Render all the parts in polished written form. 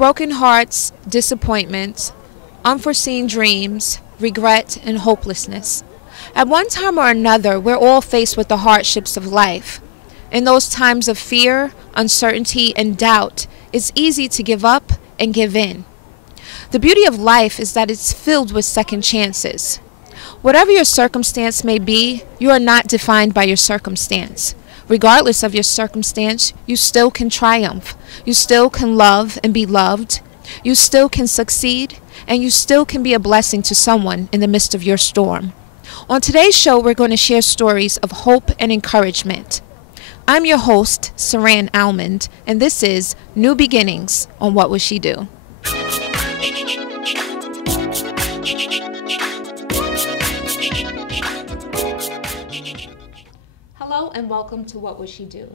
broken hearts, disappointment, unforeseen dreams, regret, and hopelessness. At one time or another, we're all faced with the hardships of life. In those times of fear, uncertainty, and doubt, it's easy to give up and give in. The beauty of life is that it's filled with second chances. Whatever your circumstance may be, you are not defined by your circumstance. Regardless of your circumstance, you still can triumph. You still can love and be loved. You still can succeed, and you still can be a blessing to someone in the midst of your storm. On today's show, we're going to share stories of hope and encouragement. I'm your host, Saran Almond, and this is New Beginnings on What Would She Do? Hello and welcome to What Would She Do?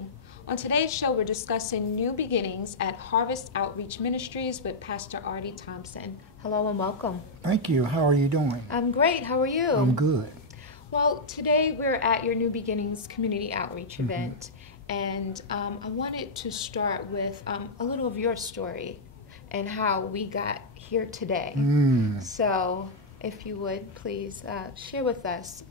On today's show, we're discussing new beginnings at Harvest Outreach Ministries with Pastor Artie Thompson. Hello and welcome. Thank you. How are you doing? I'm great. How are you? I'm good. Well, today we're at your New Beginnings community outreach event, and I wanted to start with a little of your story and how we got here today. So if you would please share with us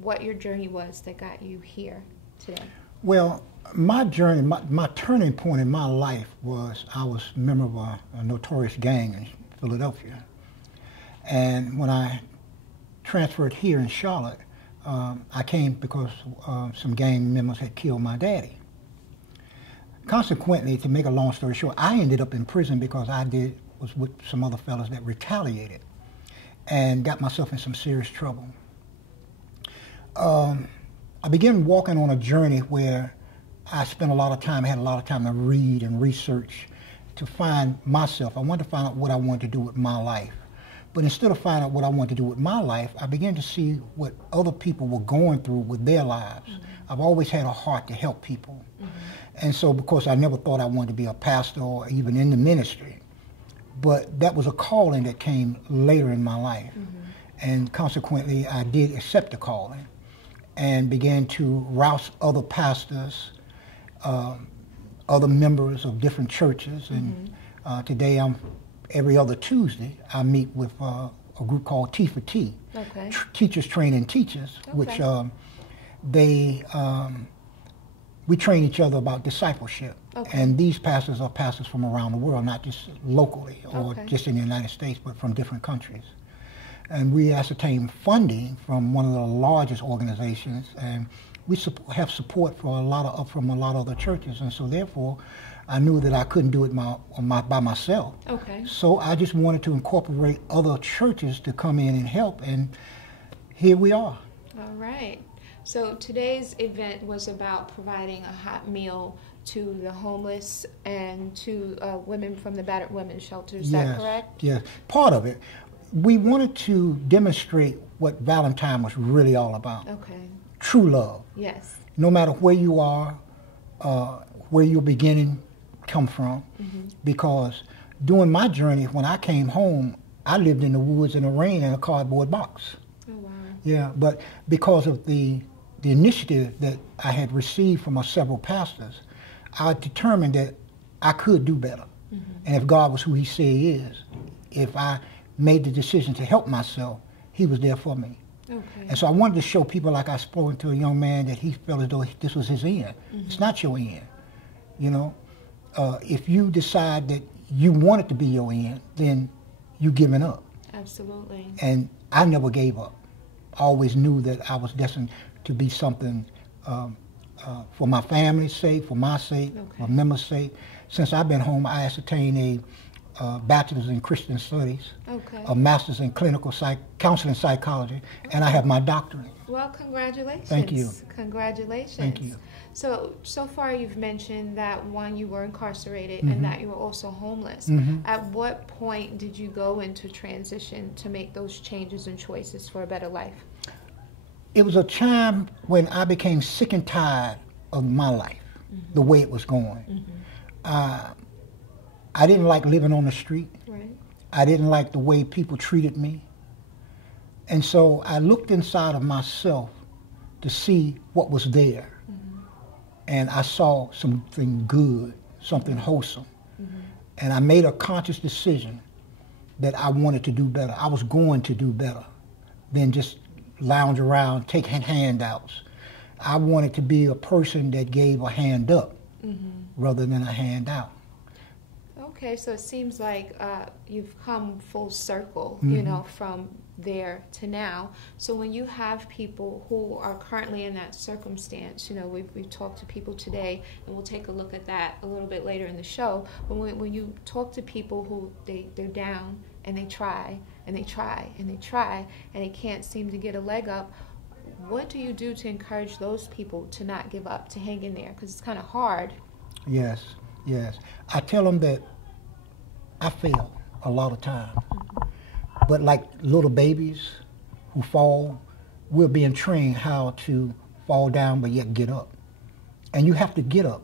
what your journey was that got you here today. Well, my journey, my turning point in my life was I was a member of a notorious gang in Philadelphia. And when I transferred here in Charlotte, I came because some gang members had killed my daddy. Consequently, to make a long story short, I ended up in prison because was with some other fellas that retaliated and got myself in some serious trouble. I began walking on a journey where I spent a lot of time, had a lot of time to read and research to find myself. I wanted to find out what I wanted to do with my life. But instead of finding out what I wanted to do with my life, I began to see what other people were going through with their lives. I've always had a heart to help people. And so, because I never thought I wanted to be a pastor or even in the ministry, but that was a calling that came later in my life. And consequently, I did accept the calling and began to rouse other pastors, other members of different churches. And today, every other Tuesday, I meet with a group called T for T, Teachers Training Teachers, which we train each other about discipleship. And these pastors are pastors from around the world, not just locally or just in the United States, but from different countries. And we ascertain funding from one of the largest organizations, and we have support for from a lot of other churches. And so therefore, I knew that I couldn't do it by myself. So I just wanted to incorporate other churches to come in and help, and here we are. All right. So today's event was about providing a hot meal to the homeless and to women from the battered women's shelter. Is that correct? Yes, part of it. We wanted to demonstrate what Valentine was really all about. True love. Yes. No matter where you are, where your beginning come from, because during my journey, when I came home, I lived in the woods in the rain in a cardboard box. Oh, wow. Yeah, but because of the initiative that I had received from several pastors, I determined that I could do better. And if God was who he said he is, if I made the decision to help myself, he was there for me. And so I wanted to show people, like I spoke to a young man, that he felt as though this was his end. It's not your end. You know, if you decide that you want it to be your end, then you're giving up. Absolutely. And I never gave up. I always knew that I was destined to be something for my family's sake, for my sake, my members' sake. Since I've been home, I ascertained a bachelor's in Christian Studies, a master's in clinical counseling psychology, and I have my doctorate. Well, congratulations. Thank you. Congratulations. Thank you. So far you've mentioned that, one, you were incarcerated and that you were also homeless. At what point did you go into transition to make those changes and choices for a better life? It was a time when I became sick and tired of my life, the way it was going. I didn't like living on the street. I didn't like the way people treated me. And so I looked inside of myself to see what was there. And I saw something good, something wholesome. And I made a conscious decision that I wanted to do better. I was going to do better than just lounge around, take handouts. I wanted to be a person that gave a hand up rather than a handout. Okay, so it seems like you've come full circle, you know, from there to now. So when you have people who are currently in that circumstance, you know, we've talked to people today, and we'll take a look at that a little bit later in the show. But when you talk to people who they're down and they try and they try and they try and they can't seem to get a leg up, what do you do to encourage those people to not give up, to hang in there? Because it's kind of hard. Yes, yes. I tell them that I fail a lot of time. But like little babies who fall, we're being trained how to fall down but yet get up. And you have to get up.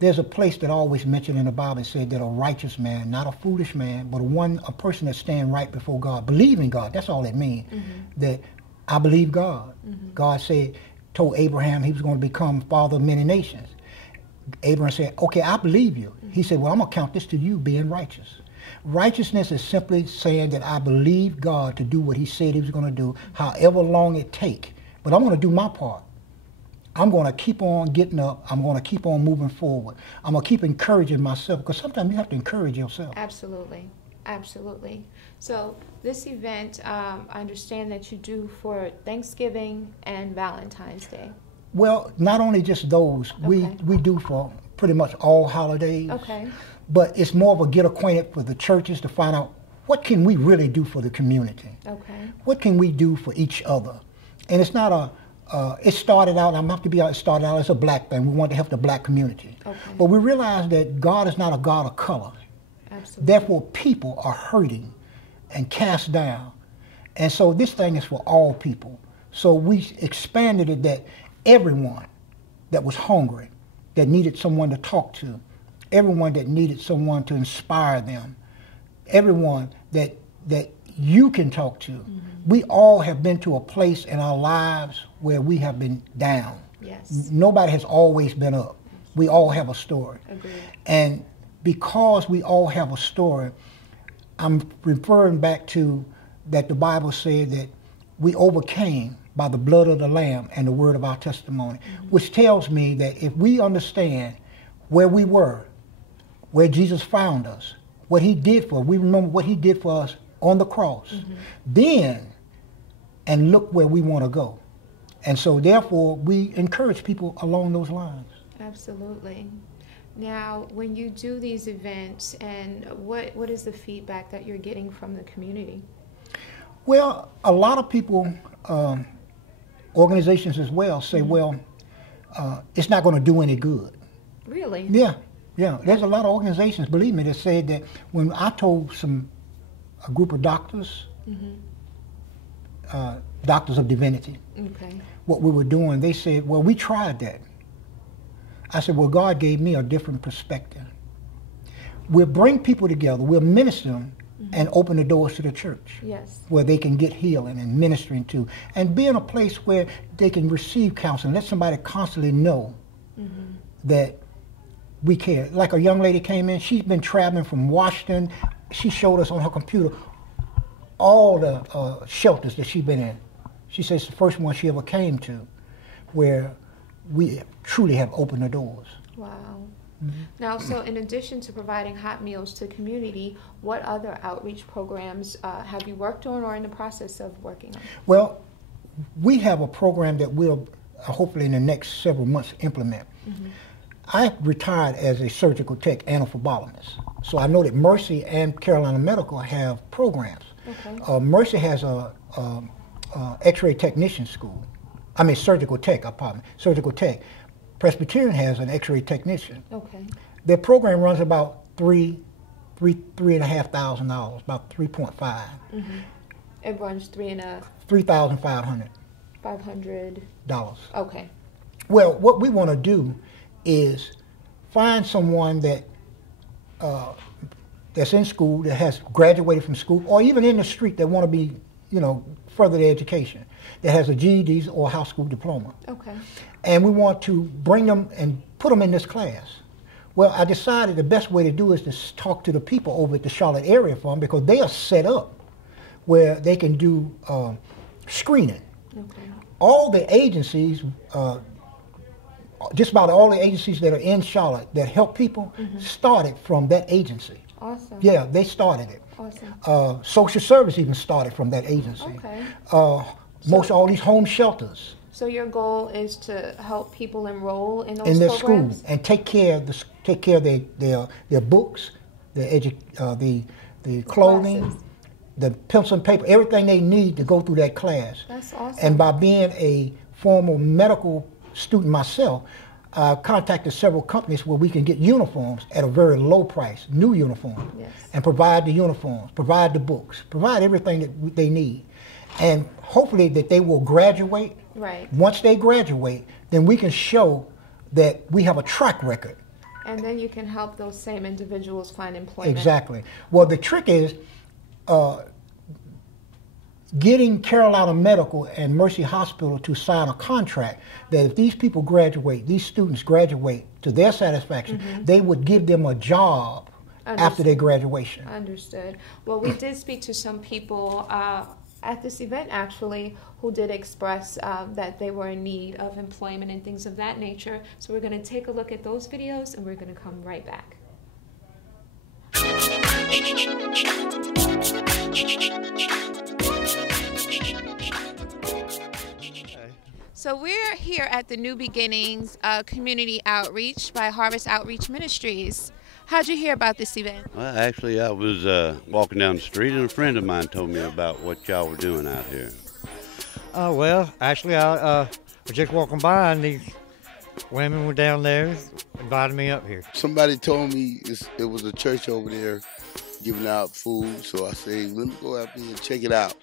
There's a place that I always mention in the Bible said that a righteous man, not a foolish man, but a person that stands right before God, believe in God, that's all it means. That I believe God. God told Abraham he was going to become father of many nations. Abraham said, okay, I believe you. He said, well, I'm going to count this to you being righteous. Righteousness is simply saying that I believe God to do what he said he was going to do, however long it take. But I'm going to do my part. I'm going to keep on getting up. I'm going to keep on moving forward. I'm going to keep encouraging myself, because sometimes you have to encourage yourself. Absolutely. Absolutely. So this event, I understand that you do for Thanksgiving and Valentine's Day. Well, not only just those. Okay. We do for pretty much all holidays. Okay. But it's more of a get acquainted for the churches to find out what can we really do for the community. Okay. What can we do for each other? And it's not it started out, I'm not to be honest, it started out as a black thing. We wanted to help the black community. Okay. But we realized that God is not a God of color. Absolutely. Therefore, people are hurting and cast down. And so this thing is for all people. So we expanded it that everyone that was hungry, that needed someone to talk to, everyone that needed someone to inspire them, everyone that you can talk to. We all have been to a place in our lives where we have been down. Yes. Nobody has always been up. We all have a story. Agreed. And because we all have a story, I'm referring back to that the Bible said that we overcame by the blood of the Lamb and the word of our testimony, which tells me that if we understand where we were, where Jesus found us, what he did for us, we remember what he did for us on the cross, then, and look where we want to go. And so therefore, we encourage people along those lines. Absolutely. Now, when you do these events, and what is the feedback that you're getting from the community? Well, a lot of people, organizations as well, say, well, it's not going to do any good. Really? Yeah. There's a lot of organizations, believe me, that said that when I told a group of doctors, doctors of divinity, what we were doing, they said, well, we tried that. I said, well, God gave me a different perspective. We'll bring people together, we'll minister them, and open the doors to the church. Yes. Where they can get healing and ministering to, and be in a place where they can receive counseling. Let somebody constantly know that we care. Like a young lady came in, she's been traveling from Washington. She showed us on her computer all the shelters that she's been in. She says it's the first one she ever came to where we truly have opened the doors. Wow. Now, so in addition to providing hot meals to the community, what other outreach programs have you worked on or in the process of working on? Well, we have a program that we'll hopefully in the next several months implement. I retired as a surgical tech anesthetist, so I know that Mercy and Carolina Medical have programs. Okay. Mercy has a X-ray technician school. I mean surgical tech, surgical tech. Presbyterian has an X-ray technician. Okay. Their program runs about $3,500, about 3.5. It runs $3,500. $500. Okay. Well, what we want to do is find someone that that's in school, that has graduated from school, or even in the street that want to be, further their education, that has a GED or a high school diploma. Okay. And we want to bring them and put them in this class Well, I decided the best way to do is to talk to the people over at the Charlotte Area Fund, because they are set up where they can do screening. Okay. All the agencies, just about all the agencies that are in Charlotte that help people, started from that agency. Awesome. Yeah, they started it. Awesome. Social service even started from that agency. Okay. All these home shelters. So your goal is to help people enroll in those in their programs? schools and take care of their books, the clothing, Classes. the pencil and paper, everything they need to go through that class. That's awesome. And by being a former medical student myself, I contacted several companies where we can get uniforms at a very low price, new uniforms, Yes. and provide the uniforms, provide the books, provide everything that they need. And hopefully that they will graduate. Right. Once they graduate, then we can show that we have a track record. And then you can help those same individuals find employment. Exactly. Well, the trick is getting Carolina Medical and Mercy Hospital to sign a contract that if these people graduate, these students graduate to their satisfaction, they would give them a job after their graduation. Understood. Well, we did speak to some people at this event, actually, who did express that they were in need of employment and things of that nature. So we're going to take a look at those videos, and we're going to come right back. So we're here at the New Beginnings Community Outreach by Harvest Outreach Ministries. How'd you hear about this event? Well, actually, I was walking down the street, and a friend of mine told me about what y'all were doing out here. Well, actually, I was just walking by, and these women were down there, invited me up here. Somebody told me it was a church over there giving out food, so I said, let me go out there and check it out.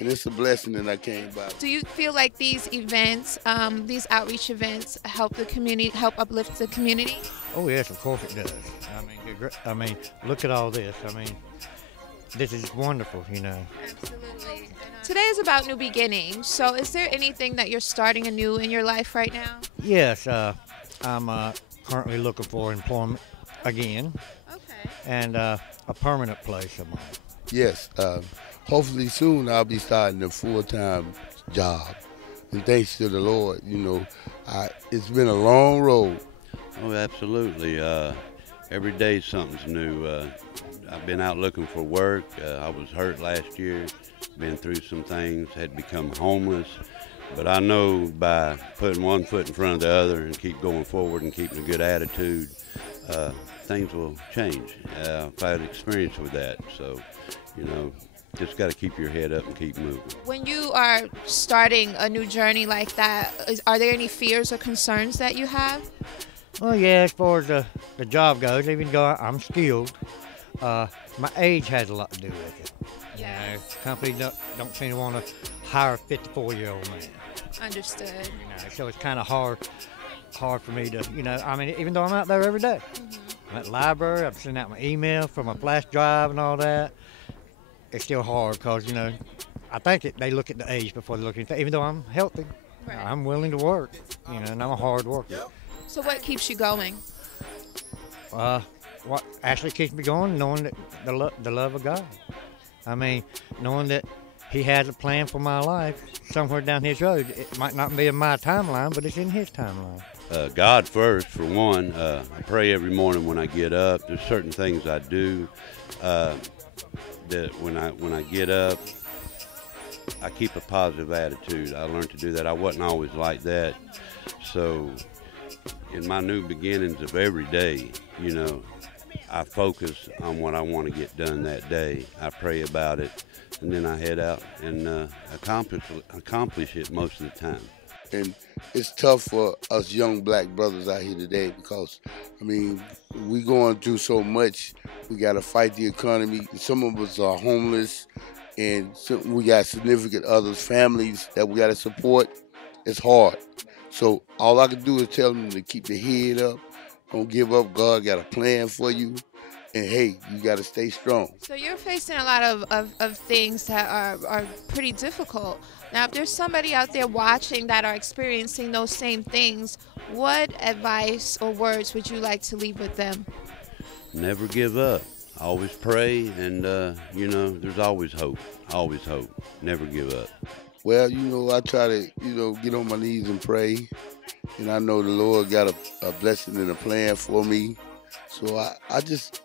And it's a blessing that I came by. Do you feel like these events, these outreach events, help the community, help uplift the community? Oh yes, of course it does. I mean, look at all this. I mean, this is wonderful, you know. Absolutely. Today is about new beginnings. So, is there anything that you're starting anew in your life right now? Yes, I'm currently looking for employment again. Okay. And a permanent place of mine. Yes, hopefully soon I'll be starting a full-time job. And thanks to the Lord, you know, it's been a long road. Oh, absolutely. Every day something's new. I've been out looking for work. I was hurt last year, been through some things, had become homeless. But I know by putting one foot in front of the other and keep going forward and keeping a good attitude, things will change. I've had experience with that. So, you know, just got to keep your head up and keep moving. When you are starting a new journey like that, are there any fears or concerns that you have? Well, yeah, as far as the job goes, even though I'm skilled, my age has a lot to do with it. Yeah. You know, companies don't seem to want to hire a 54-year-old man. Understood. You know, so it's kind of hard for me to, you know, I mean, even though I'm out there every day. I'm at the library, I'm sending out my email from my flash drive and all that. It's still hard because, you know, I think they look at the age before they look at it. Even though I'm healthy, right. I'm willing to work, you know, and I'm a hard worker. So what keeps you going? What actually keeps me going, knowing that the love of God. I mean, knowing that He has a plan for my life somewhere down His road. It might not be in my timeline, but it's in His timeline. God first, for one. I pray every morning when I get up. There's certain things I do that when I get up, I keep a positive attitude. I learned to do that. I wasn't always like that. So in my new beginnings of every day, you know, I focus on what I want to get done that day. I pray about it, and then I head out and accomplish it most of the time. And it's tough for us young black brothers out here today because, I mean, we going through so much. We got to fight the economy. Some of us are homeless, and we got significant others, families that we got to support. It's hard. So all I can do is tell them to keep their head up. Don't give up. God got a plan for you. And hey, you got to stay strong. So you're facing a lot of things that are pretty difficult. Now, if there's somebody out there watching that are experiencing those same things, what advice or words would you like to leave with them? Never give up. Always pray, and you know, there's always hope. Always hope. Never give up. Well, you know, I try to, you know, get on my knees and pray. And I know the Lord got a blessing and a plan for me. So I just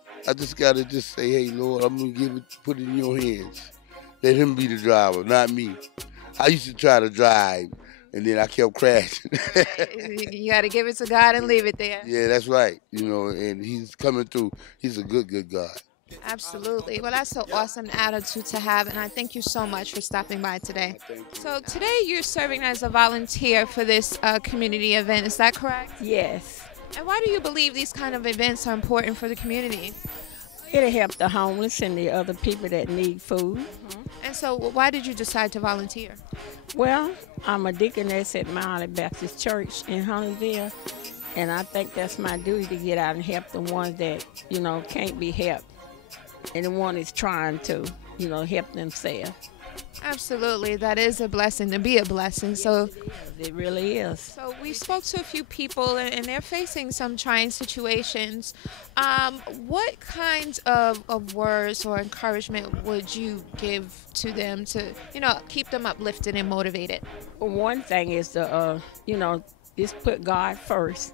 got to just say, hey, Lord, I'm going to put it in your hands. Let him be the driver, not me. I used to try to drive, and then I kept crashing. You got to give it to God and leave it there. Yeah, that's right. You know, and he's coming through. He's a good, good God. Absolutely. Well, that's an awesome attitude to have, and I thank you so much for stopping by today. So today you're serving as a volunteer for this community event. Is that correct? Yes. And why do you believe these kind of events are important for the community? It'll help the homeless and the other people that need food. And so why did you decide to volunteer? Well, I'm a deaconess at Mount Baptist Church in Huntersville, and I think that's my duty to get out and help the ones that, you know, can't be helped, and the one is trying to, you know, help themselves. Absolutely. That is a blessing to be a blessing. So It really is. So we spoke to a few people, and they're facing some trying situations. What kinds of words or encouragement would you give to them to, you know, keep them uplifted and motivated? Well, one thing is to, you know, just put God first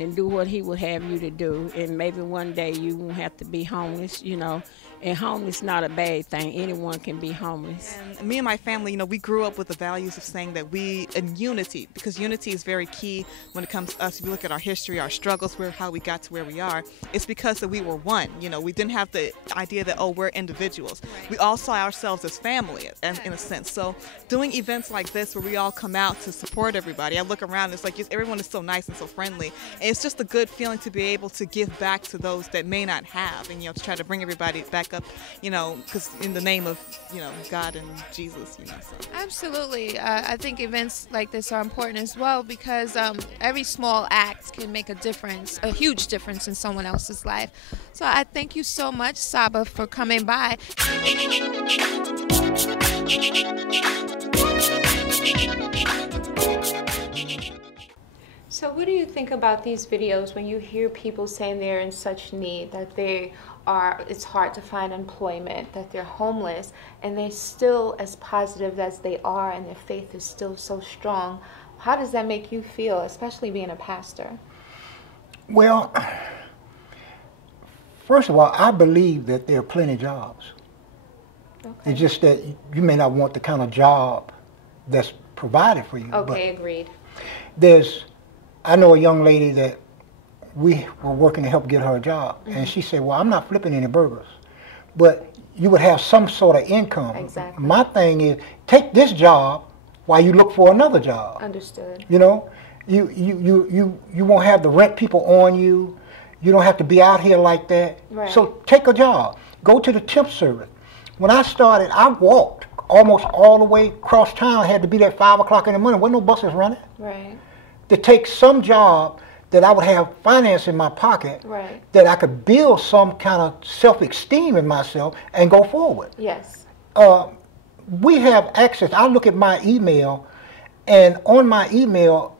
and do what he would have you to do. And maybe one day you won't have to be homeless, you know. And homeless is not a bad thing. Anyone can be homeless. And me and my family, you know, we grew up with the values of saying that in unity, because unity is very key when it comes to us. If you look at our history, our struggles, how we got to where we are, it's because that we were one. You know, we didn't have the idea that, oh, we're individuals. Right. We all saw ourselves as family, in a sense. So doing events like this where we all come out to support everybody, I look around, and it's like everyone is so nice and so friendly. And it's just a good feeling to be able to give back to those that may not have, and, you know, to try to bring everybody back up, you know, because in the name of, you know, God and Jesus, you know. So. Absolutely. I think events like this are important as well, because every small act can make a difference, a huge difference in someone else's life. So I thank you so much, Saba, for coming by. So what do you think about these videos when you hear people saying they're in such need, that it's hard to find employment, that they're homeless, and they're still as positive as they are, and their faith is still so strong? How does that make you feel, especially being a pastor? Well, first of all, I believe that there are plenty of jobs. Okay. It's just that you may not want the kind of job that's provided for you. Okay, agreed. I know a young lady that we were working to help get her a job, and she said, well, I'm not flipping any burgers, but you would have some sort of income. Exactly. My thing is, take this job while you look for another job. Understood. You know, you won't have the rent people on you. You don't have to be out here like that. Right. So take a job. Go to the temp service. When I started, I walked almost all the way across town. I had to be there at 5 o'clock in the morning. Wasn't no buses running. Right. To take some job that I would have finance in my pocket, right, that I could build some kind of self-esteem in myself and go forward. Yes. We have access. I look at my email, and on my email,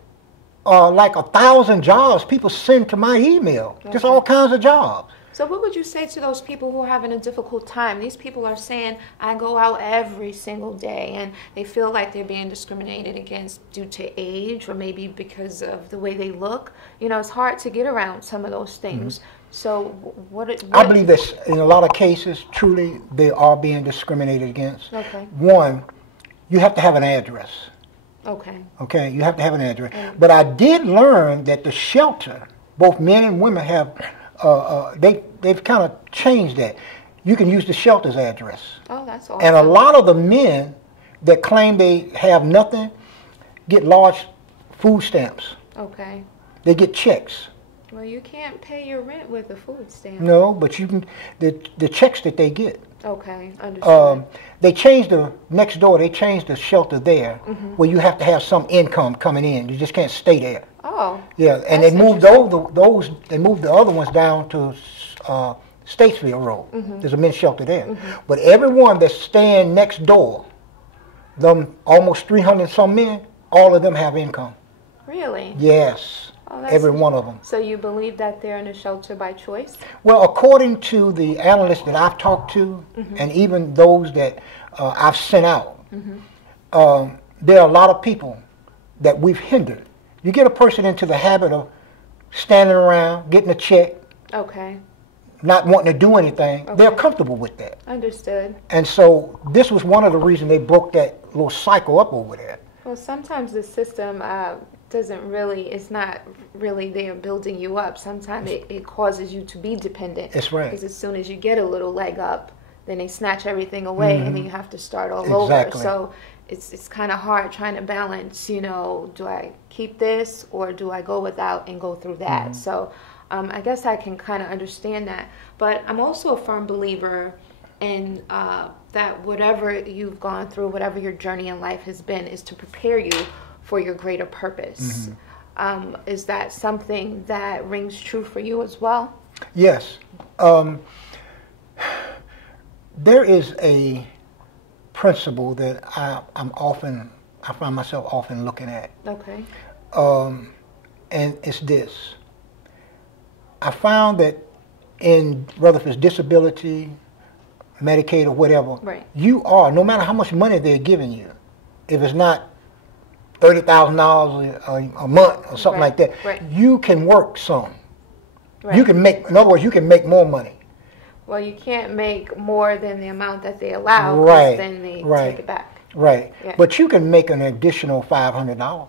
like 1,000 jobs people send to my email. Okay. Just all kinds of jobs. So what would you say to those people who are having a difficult time? These people are saying, I go out every single day, and they feel like they're being discriminated against due to age, or maybe because of the way they look. You know, it's hard to get around some of those things. Mm-hmm. So what I believe that in a lot of cases, truly, they are being discriminated against. Okay. One, you have to have an address. Okay. Okay, you have to have an address. Mm-hmm. But I did learn that the shelter, both men and women have, they've kind of changed that. You can use the shelter's address. Oh, that's awesome. And a lot of the men that claim they have nothing get large food stamps. Okay. They get checks. Well, you can't pay your rent with a food stamp. No, but you can, the checks that they get. Okay, understood. They changed next door, they changed the shelter there, mm-hmm, where you have to have some income coming in. You just can't stay there. Oh. Yeah, and they moved they moved the other ones down to Statesville Road. There's a men's shelter there. But everyone that's staying next door, them almost 300 some men, all of them have income. Really? Yes, every one of them. So you believe that they're in a shelter by choice? Well, according to the analysts that I've talked to, and even those that I've sent out, there are a lot of people that we've hindered. You get a person into the habit of standing around, getting a check, not wanting to do anything, they're comfortable with that. Understood. And so this was one of the reasons they broke that little cycle up over there. Well, sometimes the system doesn't really, it's not really there building you up. Sometimes it causes you to be dependent. That's right. Because as soon as you get a little leg up, then they snatch everything away and then you have to start all over. So it's kind of hard trying to balance, you know, do I keep this or do I go without and go through that? So I guess I can kind of understand that. But I'm also a firm believer in that whatever you've gone through, whatever your journey in life has been, is to prepare you for your greater purpose. Is that something that rings true for you as well? Yes. There is a principle that I find myself often looking at. Okay. And it's this. I found that whether if it's disability, Medicaid or whatever, you are, no matter how much money they're giving you, if it's not $30,000 a month or something like that, you can work some. You can make, in other words, you can make more money. Well, you can't make more than the amount that they allow, then they take it back. But you can make an additional $500.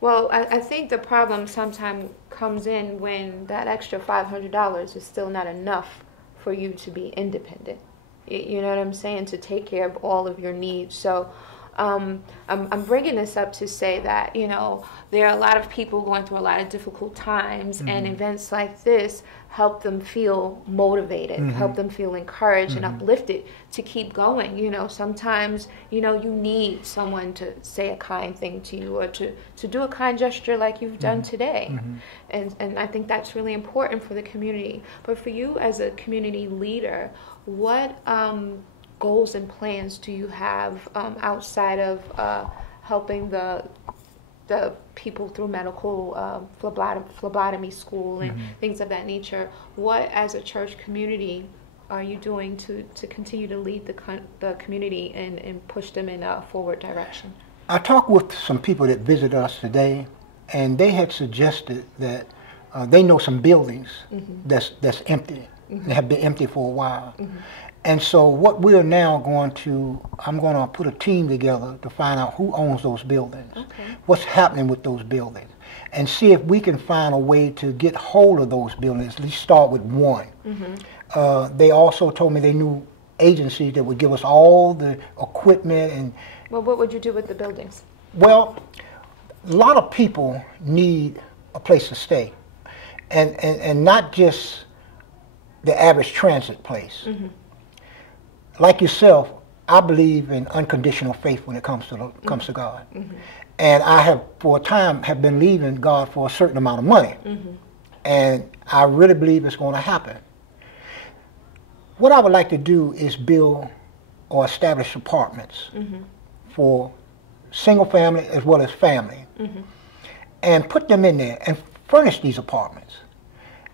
Well, I think the problem sometimes comes in when that extra $500 is still not enough for you to be independent. You know what I'm saying? To take care of all of your needs. So I'm bringing this up to say that, you know, there are a lot of people going through a lot of difficult times, and events like this help them feel motivated, help them feel encouraged and uplifted to keep going. You know, sometimes, you know, you need someone to say a kind thing to you or to do a kind gesture like you've done today. And I think that's really important for the community. But for you as a community leader, what goals and plans do you have outside of helping the people through medical phlebotomy school and things of that nature? What, as a church community, are you doing to continue to lead the community and push them in a forward direction? I talked with some people that visit us today, and they had suggested that they know some buildings that's empty. They have been empty for a while. And so what we're now I'm going to put a team together to find out who owns those buildings, what's happening with those buildings, and see if we can find a way to get hold of those buildings, at least start with one. They also told me they knew agencies that would give us all the equipment. And well, what would you do with the buildings? Well, a lot of people need a place to stay, and not just the average transit place. Like yourself, I believe in unconditional faith when it comes to God. And I have, for a time, have been believing God for a certain amount of money. And I really believe it's going to happen. What I would like to do is build or establish apartments for single family as well as family, and put them in there and furnish these apartments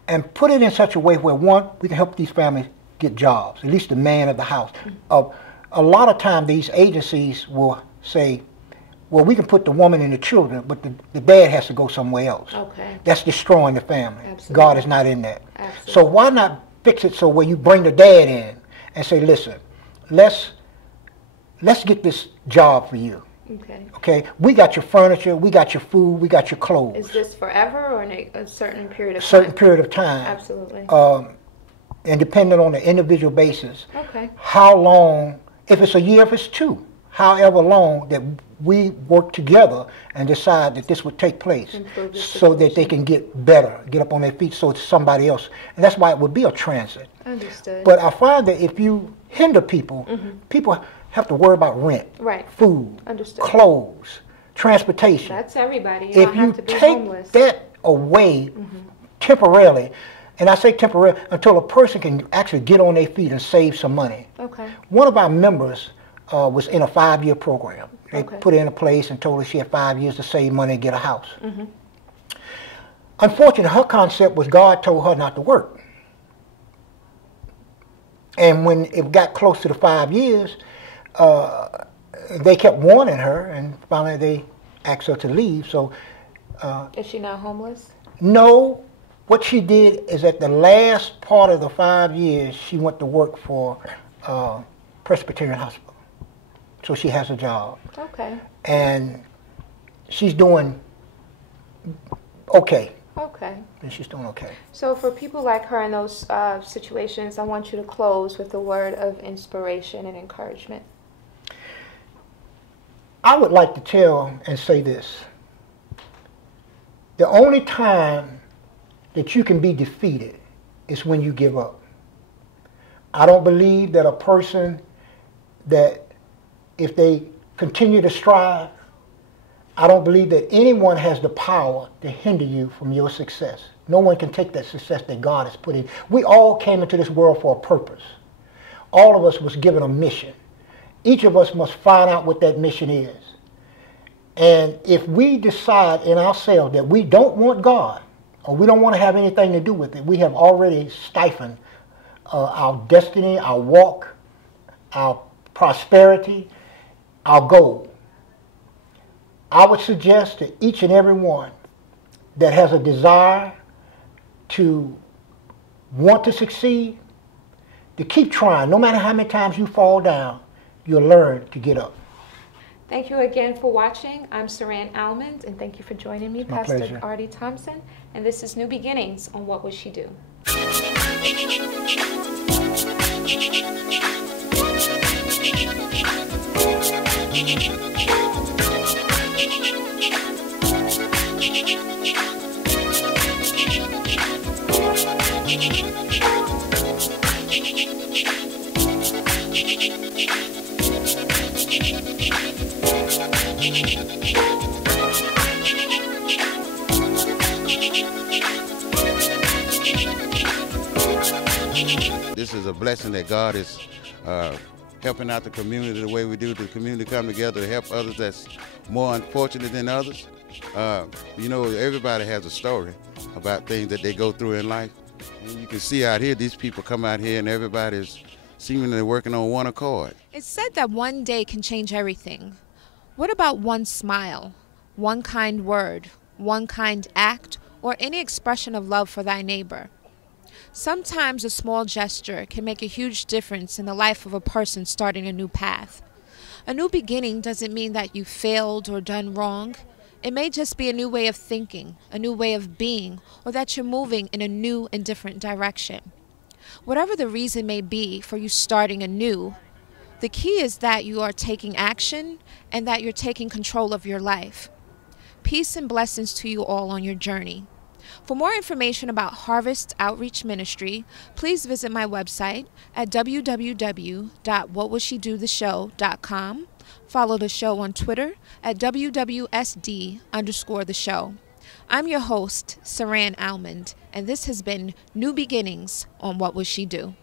and put it in such a way where, one, we can help these families get jobs, at least the man of the house. A lot of time these agencies will say, well, we can put the woman and the children, but the dad has to go somewhere else. That's destroying the family. God is not in that. So why not fix it so where you bring the dad in and say, listen, let's get this job for you. Okay, we got your furniture, we got your food, we got your clothes. Is this forever or in a certain period of time? Certain period of time. Absolutely. And depending on the individual basis, how long, if it's a year, if it's 2, however long that we work together and decide that this would take place so that they can get better, get up on their feet so it's somebody else. And that's why it would be a transit. Understood. But I find that if you hinder people, people have to worry about rent, food, clothes, transportation. That's everybody. If you take that away temporarily, And I say temporary until a person can actually get on their feet and save some money. Okay. One of our members was in a 5-year program. They Okay. put her in a place and told her she had 5 years to save money and get a house. Unfortunately, her concept was God told her not to work. And when it got close to the 5 years, they kept warning her, and finally they asked her to leave. So, Is she now homeless? no, what she did is at the last part of the 5 years, she went to work for Presbyterian Hospital. So she has a job. Okay. And she's doing okay. Okay. And she's doing okay. So for people like her in those situations, I want you to close with a word of inspiration and encouragement. I would like to tell and say this. The only time that you can be defeated is when you give up. I don't believe that a person that if they continue to strive, I don't believe that anyone has the power to hinder you from your success. No one can take that success that God has put in. We all came into this world for a purpose. All of us was given a mission. Each of us must find out what that mission is. And if we decide in ourselves that we don't want God, or we don't want to have anything to do with it, we have already stifled our destiny, our walk, our prosperity, our goal. I would suggest to each and every one that has a desire to want to succeed, to keep trying. No matter how many times you fall down, you'll learn to get up. Thank you again for watching. I'm Saran Almond, and thank you for joining me, It's my Pastor pleasure. Artie Thompson. And this is New Beginnings on What Would She Do? This is a blessing that God is helping out the community the way we do. The community come together to help others that's more unfortunate than others. You know, everybody has a story about things that they go through in life. And you can see out here, these people come out here and everybody's seemingly working on one accord. It's said that one day can change everything. What about one smile, one kind word, one kind act, or any expression of love for thy neighbor? Sometimes a small gesture can make a huge difference in the life of a person starting a new path. A new beginning doesn't mean that you failed or done wrong. It may just be a new way of thinking, a new way of being, or that you're moving in a new and different direction. Whatever the reason may be for you starting anew, the key is that you are taking action and that you're taking control of your life. Peace and blessings to you all on your journey. For more information about Harvest Outreach Ministry, please visit my website at www.whatwouldshedothe.show.com. Follow the show on Twitter at WWSD_the show. I'm your host, Saran Almond, and this has been New Beginnings on What Would She Do?